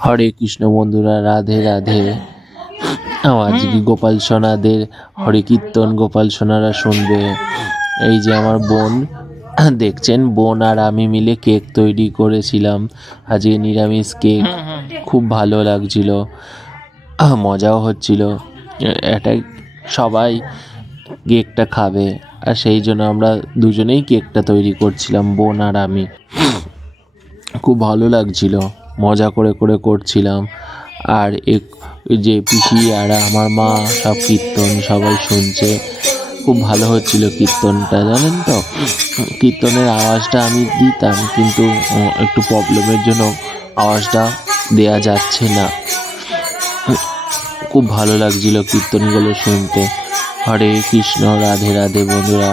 হরে কৃষ্ণ বন্ধুরা রাধে রাধে। আজকে গোপাল সোনাদের হরে কীর্তন গোপাল সোনারা শুনবে। এই যে আমার বোন দেখছেন? বোন আর আমি মিলে কেক তৈরি করেছিলাম। আজকে নিরামিষ কেক। খুব ভালো লাগছিল। মজাও হচ্ছিল। এটা সবাই কেকটা খাবে। আর সেই জন্য আমরা দুজনেই কেকটা তৈরি করছিলাম বোন আর আমি। খুব ভালো লাগছিল। মজা করে করে করছিলাম। আর এক, যে পিসি আর আমার মা সব কীর্তন সবাই শুনছে। খুব ভালো হচ্ছিল কীর্তনটা, জানেন তো? কীর্তনের আওয়াজটা আমি দিতাম, কিন্তু একটু প্রবলেমের জন্য আওয়াজটা দেয়া যাচ্ছে না। খুব ভালো লাগছিল কীর্তনগুলো শুনতে। হরে কৃষ্ণ, রাধে রাধে বন্ধুরা।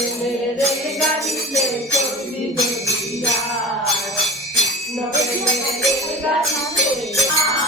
Thank you.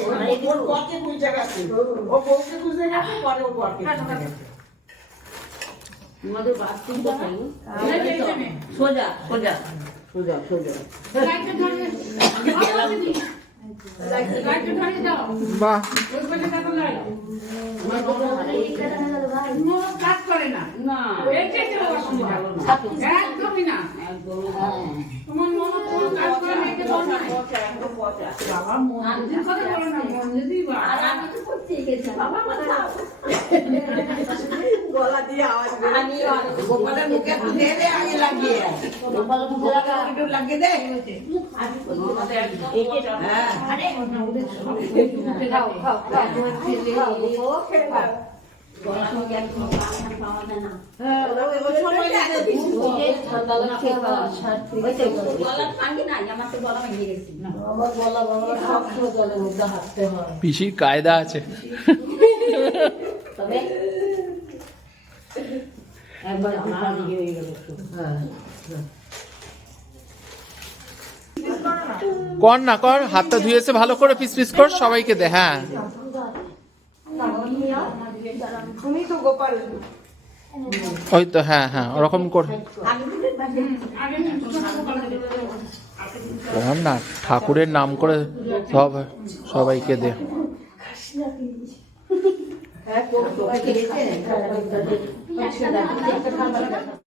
সবাইকে ওর বরকে খুঁজে গেছে ও বউকে খুঁজে গেছে পরে ওর বরকে তোমাদের বাথরুম কোথায়? সোজা সোজা। সোজা সোজা। দাও। বাহ। কাজ করে না না এটাই তো অসুবিধা একদমই না তোমার মনে কোন কাজ করে না এটা বল না বাবা মন কথা বলো না মন যদি আর আমি তো করতে গেছি বাবা মাথা গলা দিয়ে আওয়াজ বের আমি গোপালের মুখে একটু দে দে আগে লাগিয়ে গোপাল মুখে লাগা একটু লাগিয়ে দে। হ্যাঁ। আরে খাও খাও খাও। হয়। পিসির কায়দা আছে। তবে একবার হয়ে গেল হ্যাঁ কর না কর হাতটা ধুয়েছে ভালো করে পিস পিস কর সবাইকে দে হ্যাঁ। ওই তো হ্যাঁ হ্যাঁ ওরকম কর। না ঠাকুরের নাম করে সব সবাইকে দে। হ্যাঁ কোক তো খেয়েছে